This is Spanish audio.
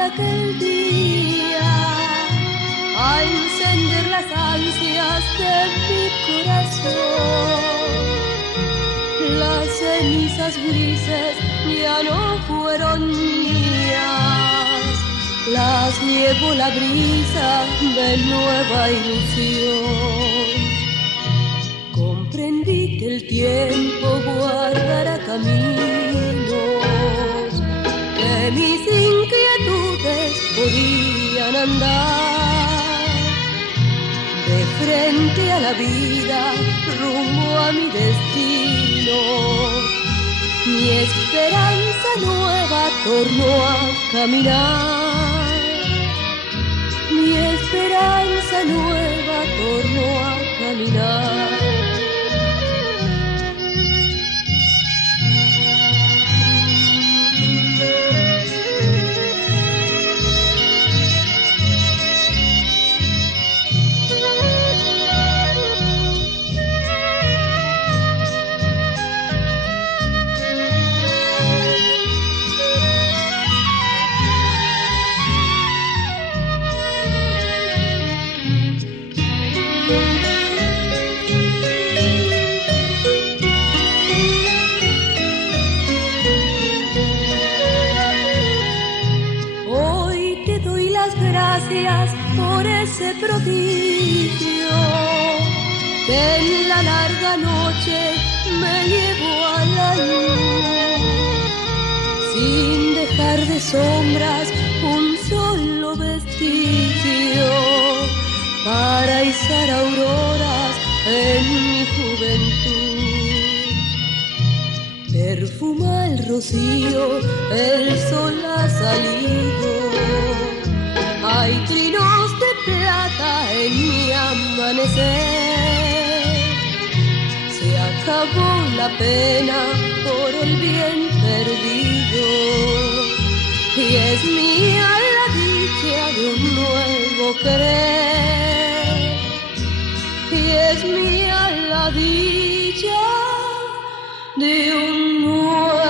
Aquel día a encender las ansias de mi corazón. Las cenizas grises ya no fueron mías, las llevó la brisa de nueva ilusión. Comprendí que el tiempo guardará caminos, que mis inquietudes podían andar de frente a la vida, rumbo a mi destino. Mi esperanza nueva tornó a caminar, mi esperanza nueva tornó a caminar. Gracias por ese prodigio que en la larga noche me llevó a la luz, sin dejar de sombras un solo vestigio para izar auroras en mi juventud. Perfuma el rocío, el sol ha salido, hay trinos de plata en mi amanecer. Se acabó la pena por el bien perdido y es mía la dicha de un nuevo querer. Y es mía la dicha de un nuevo